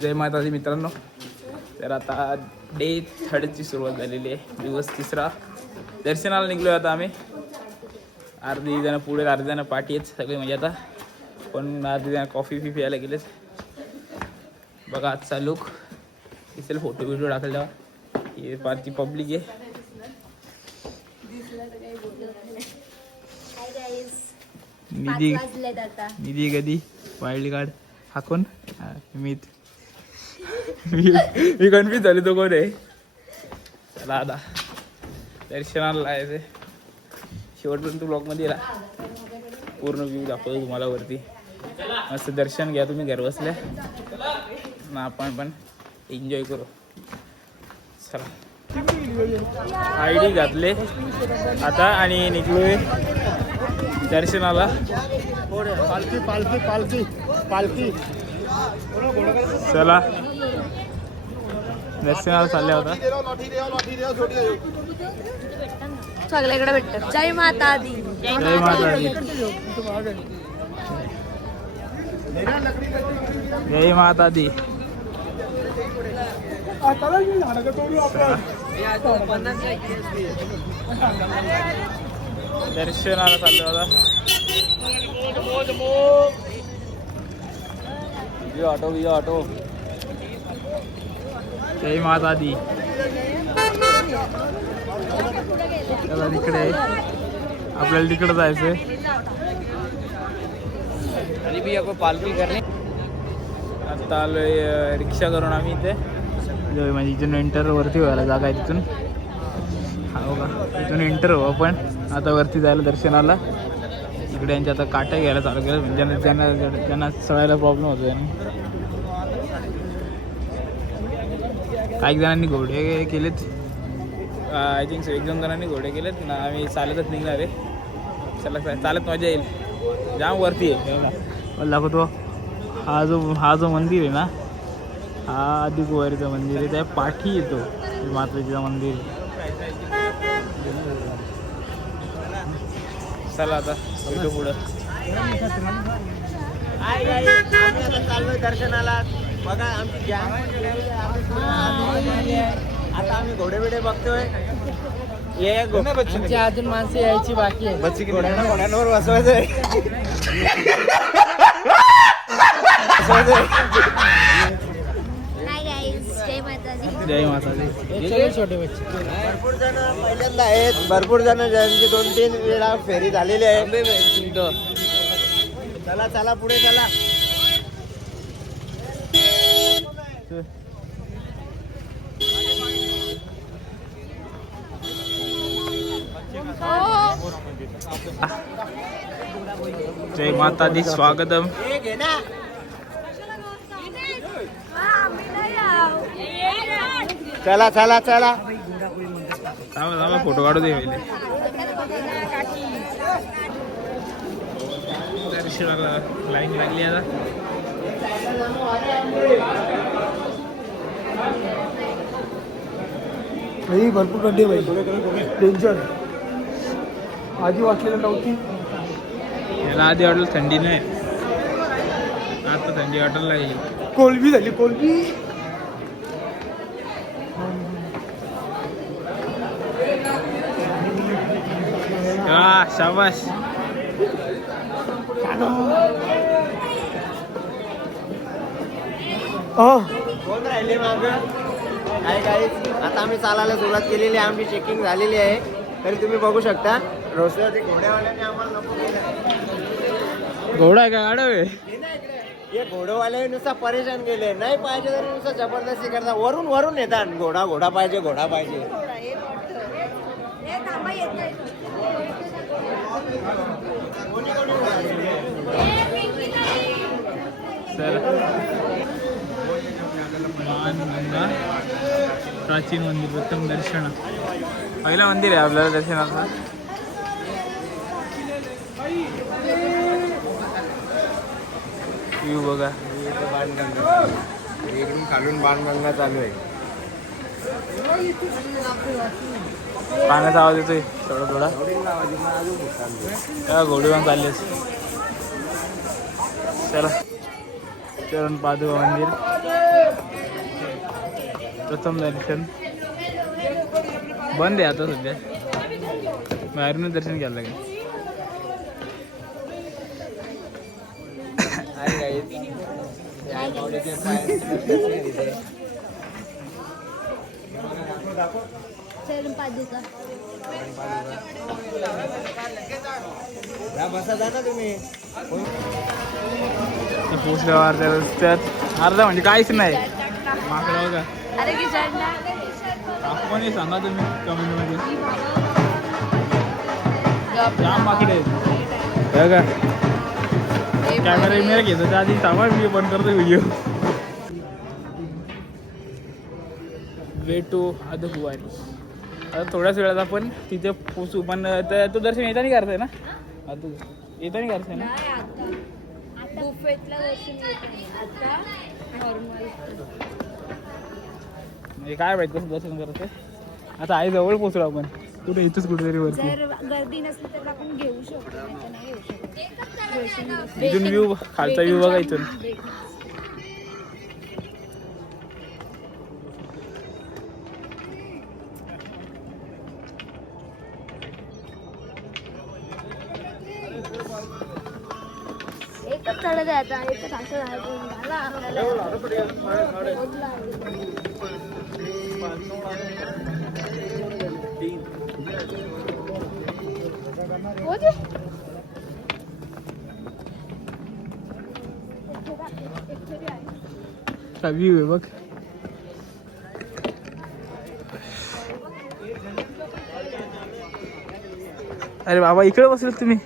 जय माताजी मित्रांनो. तर आता डे 3ची सुरुवात झालेली आहे. दिवस 3. दर्शनाला निघलो आता आम्ही. अर्धी जण पुढे अर्धी जण पाठी आहेत सगळे म्हणजे आता. पण अर्धी जण कॉफी प्यायला गेलेत. बघा आजचा लुक. इथे फोटो व्हिडिओ टाकला. ही पार्टी पब्लिक आहे. निधी कधी वाईल्ड कार्ड हा कोण? मी कन्फ्युज झाले तो कोण आहे. चला आता दर्शनाला जायचं. शेवटपर्यंत ब्लॉगमध्ये राहा. पूर्ण व्ह्यू दाखवतो तुम्हाला वरती. मस्त दर्शन घ्या तुम्ही घर बसल्या ना. आपण पण एन्जॉय करू. चला आयडी घातले आता आणि निघलोय दर्शनाला. पालखी पालखी पालखी पालखी. चला दर्शनाला चालल्या होता. सगळ्याकडे भेटत. जय माता दी. जय माता दी. जय माता दी. दर्शनाला चाललो होता. ऑटो जय माता दी. चला तिकडे आपल्याला तिकडे जायचंय. पालखी करणे. आता आलोय रिक्षा करून आम्ही इथे. म्हणजे इथून एंटर वरती व्हायला जागा आहे तिथून. हो का इथून एंटर हो आपण आता वरती जायला दर्शनाला. इकडे यांच्या आता काट्या घ्यायला चालू केलं. म्हणजे ज्यांना सगळ्याला प्रॉब्लेम होतो. काही जणांनी घोडे केलेत. आय थिंक 1-2 जणांनी घोडे केलेत ना. आम्ही चालतच निघणार आहे. चला चालत मजा येईल. जाम वरती आहे मला दाखवतो. हा जो मंदिर आहे ना हा आदिकुवारीचं मंदिर आहे. त्या पाठी येतो माताजीचं मंदिर. चला आता भेटू पुढं. चाललोय दर्शनाला. बघा आमची आता आम्ही घोडे बिडे बघतोय. आमची अजून माणसं यायची बाकी आहे. घोड्यांवर बसवायचंय. जय माताजी. छोटे बच्चे भरपूर जण पहिल्यांदा आहेत. भरपूर जण ज्यांची 2-3 वेळा फेरी झालेली आहे. चला चला पुढे चला. जय माता दी. स्वागतम. चला चला चला. फोटो काढू दे पहिले. दर्शनाला लाईन लागली आता. भरपूर गड्डे टेन्शन आधी वाटलेलं नव्हती. याला आधी वाटलं थंडी नाही. आता थंडी वाटायला लागली. कोलबी झाली कोलबी. शाबाश. कोण राहिले माग काय आता आम्ही चालायला सुरुवात केलेली आहे. आमची चेकिंग झालेली आहे. तरी तुम्ही बघू शकता रोजच्या घोड्यावाल्याने आम्हाला नको केलं. घोडा आहे का गाडव आहे? हे घोडवाले नुसता परेशान केले. नाही पाहिजे तरी नुसतं जबरदस्ती करता. वरून वरून येतात. घोडा पाहिजे घोडा पाहिजे. सर मानगंगा प्राचीन मंदिर. उत्तम दर्शन. पहिलं मंदिर आहे आपल्याला दर्शनाचं. व्ह्यू बघा. इकडून खालून बाणगंगा चालू आहे. पाण्याचा आवाज येतोय थोडा घोडी पण चालले. चला चरण पादुका मंदिर. प्रथम दर्शन बंद आहे आता सध्या, बाहेरूनच दर्शन घ्यायला लागेल. बसा जा ना तुम्ही. पोचल्यावर अर्ध्या रस्त्यात अर्धा म्हणजे काहीच नाही. माकडा बघा. अरे की आपण सांगा तुम्ही कमेंटमध्ये. जाम माकडे आहेत बघा. कॅमेरा इमेरा घेतो त्या आधी सांगा, मी बंद करतो व्हिडिओ. Way to अधकुवारी. आता थोड्याच वेळात आपण तिथे पोचू. पण तो दर्शन येताना करताय ना? आता येताना करताय ना? म्हणजे काय माहिती कसं दर्शन करतोय. आता आई जवळ पोचलो आपण. कुठे इथंच कुठेतरी वरती. जर गर्दी नसली तर आपण घेऊ शकतो, नाही घेऊ शकतो. इथून व्ह्यू, खालचा व्ह्यू बघा इथून. एकच चढत आहे आता, एकच असं झाला आपल्याला. व्ह्यू आहे बघ. अरे बाबा इकडे बसले तुम्ही.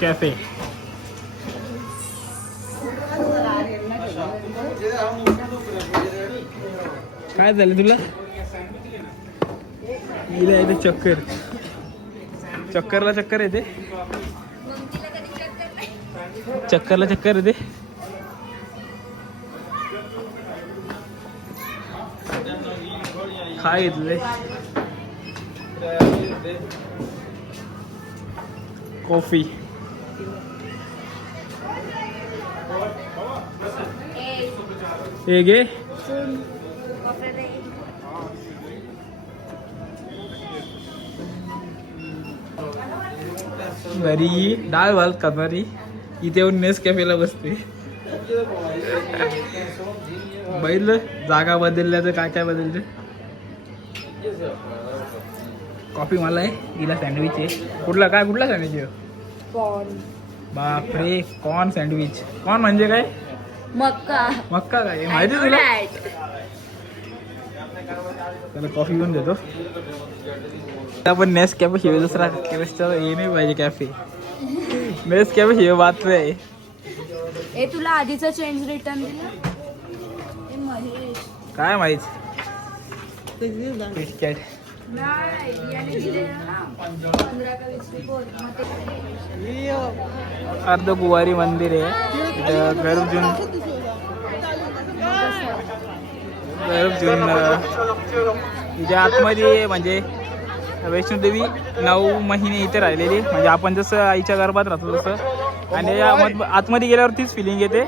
कॅफे काय झालं तुला? येते चक्कर. चक्करला चक्कर येते. चक्करला चक्कर येते. काय घेतलंय? कॉफी. हे घे. घरी डाळ भात खाणारी इथे येऊन नेस कॅफेला बसते. बैल जागा बदलल्या तर काय काय बदलते. कॉफी मला आहे, तिला सँडविच आहे. कुठला सँडविच आहे? कॉर्न. बापरे, कॉर्न सँडविच. कॉर्न म्हणजे काय? मक्का. मक्का काय माहिती तुला? त्याला कॉफी घेऊन देतो. आपण नेस कॅफे शिवाय दुसरा हे नाही पाहिजे. कॅफे नेस कॅफे शिवाय बात आहे. हे तुला आधीचा चेंज रिटर्न दिला काय माहित. किटकॅट. अर्धकुवारी मंदिर आहे. इथं गर्भजून इथे आतमध्ये म्हणजे वैष्णोदेवी 9 महिने इथे राहिलेली. म्हणजे आपण जसं आईच्या गर्भात राहतो तसं. आणि आतमध्ये गेल्यावर तीच फिलिंग येते.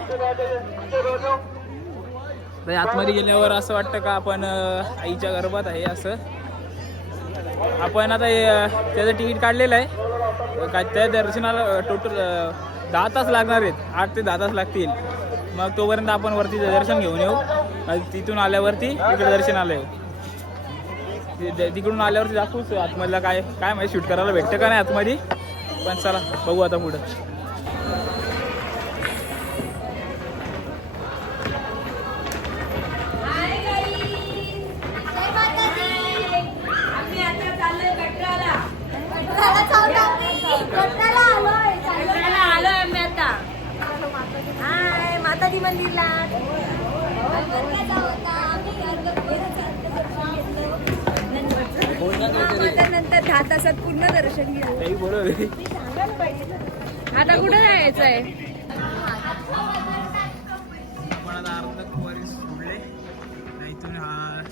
आतमध्ये गेल्यावर असं वाटतं का आपण आईच्या गर्भात आहे असं. आपण आता त्याचं तिकीट काढलेलं आहे. काय त्या दर्शनाला टोटल 10 तास लागणार आहेत. 8 ते 10 तास लागतील. मग तोपर्यंत आपण वरती दर्शन घेऊन येऊ. तिथून आल्यावरती इकडे दर्शनाला येऊ. तिकडून आल्यावरती दाखवूच आतमधला काय काय माहिती शूट करायला भेटतं का नाही आतमध्ये. पण चला बघू आता पुढं. माताजी मंदिरला. नंतर 10 तासात पूर्ण दर्शन घेऊ. आता कुठं जायचं आहे? आपण आता अर्धकुवारी सोडले. इथून हा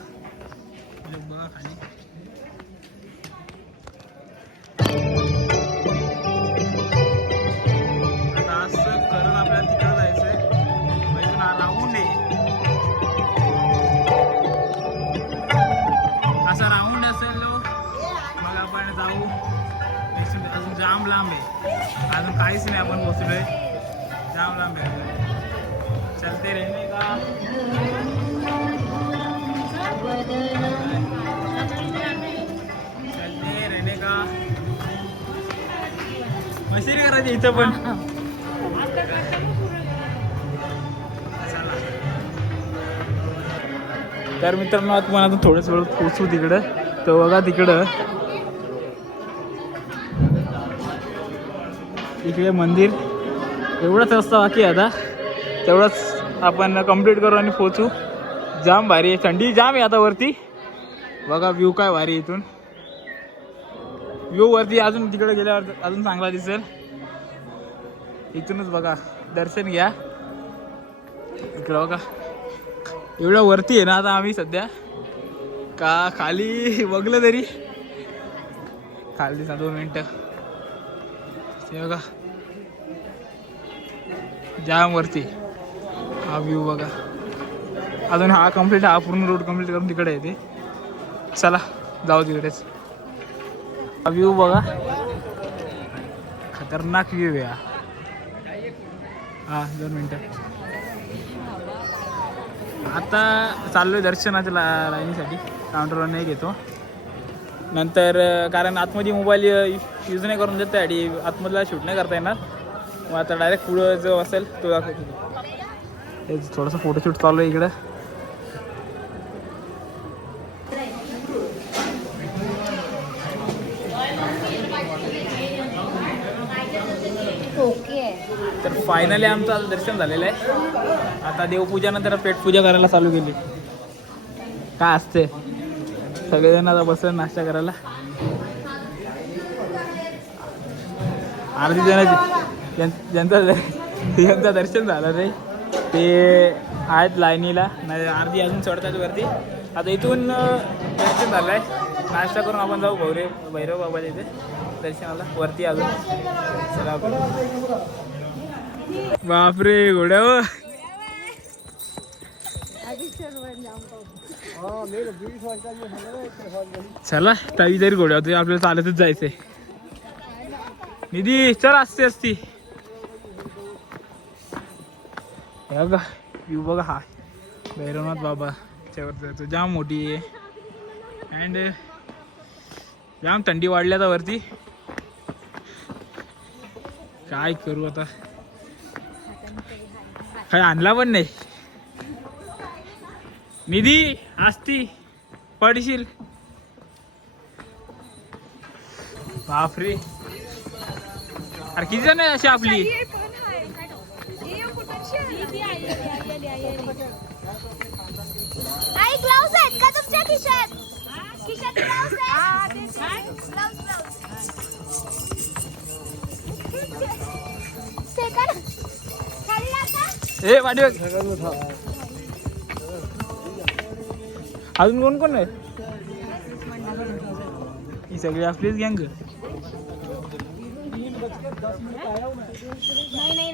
काहीच नाही, आपण पोचलोय जाम लांब आहे. चलते रहने का चलते रहने का मशीन करायची इथं पण. तर मित्रांनो आता पण आता थोड्याच वेळात पोचू तिकडं. तर बघा तिकडं इकडे मंदिर, एवढाच रस्ता बाकी आहे आता, तेवढंच आपण कंप्लीट करू आणि पोचू. जाम भारी आहे, थंडी जाम आहे आता वरती. बघा व्ह्यू काय भारी आहे इथून. व्ह्यू वरती अजून तिकडे गेल्यावर अजून चांगला दिसेल. इथूनच बघा, दर्शन घ्या. इकडं बघा एवढं वरती आहे ना आता आम्ही सध्या, का खाली बघलं तरी खाली दिसा 2 मिनटं. ते बघा जाम वरती हा व्ह्यू बघा. अजून हा कम्प्लीट, हा पूर्ण रोड कम्प्लीट करून तिकडे येते. चला जाऊ तिकडेच. हा व्ह्यू बघा, खतरनाक व्ह्यू आहे हा. 2 मिनटं. आता चाललोय दर्शनाच्या लाईनीसाठी, काउंटरवर नाही घेतो नंतर, कारण आतमध्ये मोबाईल यूज नाही करून देत त्यासाठी आतमधला शूट नाही करता येणार. मग आता डायरेक्ट पुढं जो असेल तो दाखवतो. हेच थोडंसं फोटोशूट चालू आहे इकडं. तर फायनली आमचं आज दर्शन झालेलं आहे. आता देवपूजानंतर पेटपूजा करायला चालू केली. काय असते, सगळेजण आता बसून नाश्ता करायला. अर्धी जण ज्यांचं दर्शन झालं नाही ते आहेत लाईनीला, नाही अर्धी अजून चढतात वरती. आता इथून दर्शन झालं आहे, नाश्ता करून आपण जाऊ भैरव बाबाच्या इथे दर्शनाला वरती अजून. चला बापरे घोड्यावर. चला ताई जरी घोड्या होती आपल्याला चालतच जायचंय. निधी चल असते असती. हे बघा व्ह्यू बघा, हा भैरवनाथ बाबा त्यावर जाम मोठी आहे. अँड जाम थंडी वाढली आता वरती. काय करू आता, काय आणला पण नाही. निधी असती पडशील. बापरे, अरे किती जण आहे अशी आपली. ग्लाउज आहेत का तुमच्या खिशात? खिशात ग्लाउज आहेत? ए वाटी अजून कोण कोण आहे? ही सगळी आपलीच गँग. नाही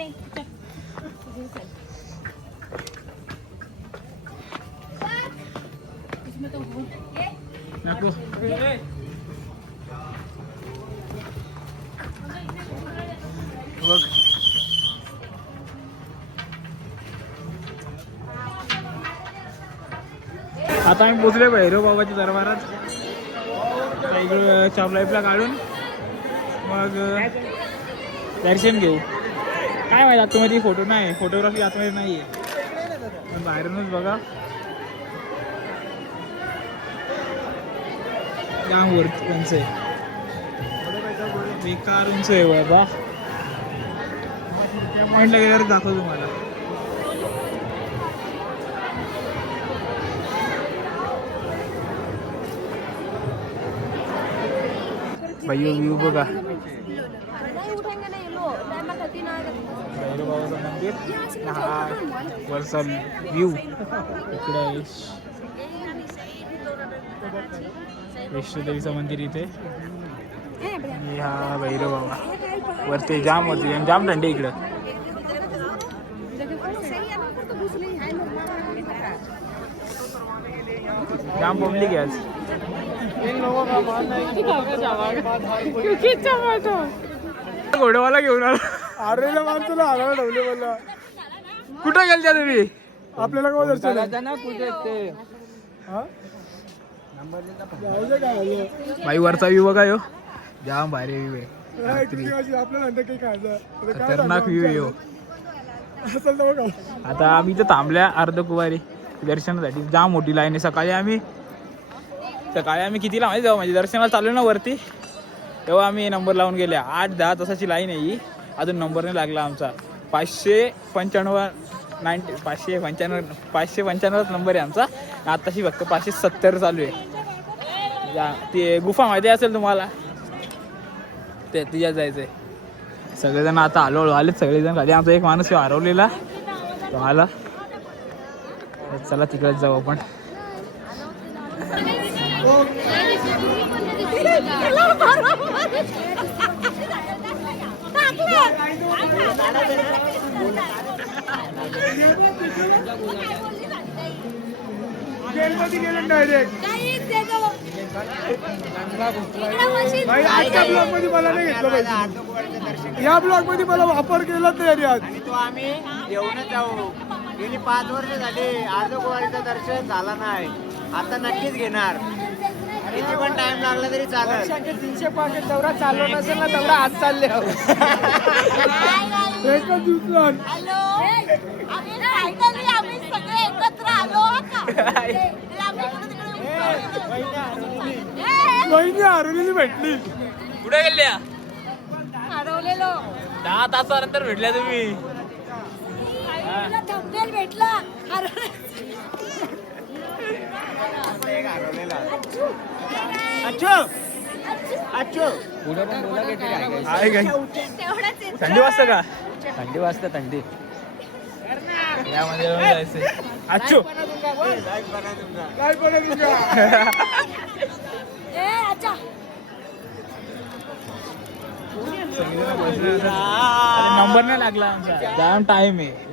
नको बघ. आता आम्ही पोचले भैरव बाबाच्या दरबारात. इकडं चापलाईफला काढून मग दर्शन घेऊ. काय माहिती आतमध्ये फोटो नाही, फोटोग्राफी आतमध्ये नाही आहे, पण बाहेरूनच बघा जाम वरती उंच आहे, बेकार उंच आहे बाबा. त्या पॉईंटला गेल्यावर दाखवतो तुम्हाला. भाई व्ह्यू बघा, भैरव बाबाचं मंदिर, हा वरचा व्ह्यू. इकडे आहे वैष्णोदेवीचं मंदिर इथे. हा भैरव बाबा वरती जाम होती, जाम थंडी इकडं. जाम पब्लिक आहे आज. घोडेवाला घेऊन आला. अरे माणसाला हरायला ठेवले मला. कुठं गेलत्या तुम्ही? आपल्याला काय दर्शन आहे? ना कुठे ते हा? जायचं काय झालं? बाई वरचा व्ह्यू बघा यो जाम भारी व्ह्यू आहे. काय किती वाजले? आपल्याला नंतर काही खायचं आता काय खतरनाक सांगू व्ह्यू आहे यो. आमच्या असेल तर बघा. आता आम्ही तर थांबल्या अर्धकुवारी दर्शनासाठी. जाम मोठी लाईन आहे. सकाळी आम्ही कितीला माहिती जाऊ म्हणजे दर्शनाला चालू ना वरती तेव्हा आम्ही नंबर लावून गेले. 8-10 तासाची लाईन आहे ही. अजून नंबर नाही लागला आमचा. 595 नंबर आहे आमचा. आताशी फक्त 570 चालू आहे. ते गुफा माहिती असेल तुम्हाला ते तिच्यात जायचंय. सगळेजण आता हळूहळू आलेत सगळेजण खाली. आमचा एक माणूस हरवलेला तो आला. चला तिकडेच जाऊ आपण. जेलमध्ये गेले डायरेक्ट. काहीच देतो. भाई आजच्या ब्लॉग मध्ये मला नाही घेतलं पाहिजे. या ब्लॉग मध्ये मला वापर केला तयारी आज. आणि तो आम्ही येऊनच जाऊ. गेली 5 वर्ष झाली अर्धकुवारीचं दर्शन झाला नाही. आता नक्कीच घेणार. किती पण टाइम लागला तरी चालेल. 300 पाकिट दौरा चाललो नसेल ना दौरा आज चालले. एकच दिवसात हॅलो आम्ही फायनली आम्ही सगळे एकत्र आलो का बहिणी हरवलेली भेटली. कुठे गेल्या? हरवलेलो 10 तासानंतर भेटल्या तुम्ही. थंबनेल भेटला. आहे काय? थंडी वाजता का? थंडी वाजता थंडी. या मंदिरावर जायचंय. अच्छो काय पण नंबर नाही लागला आमचा. जाम टाइम आहे.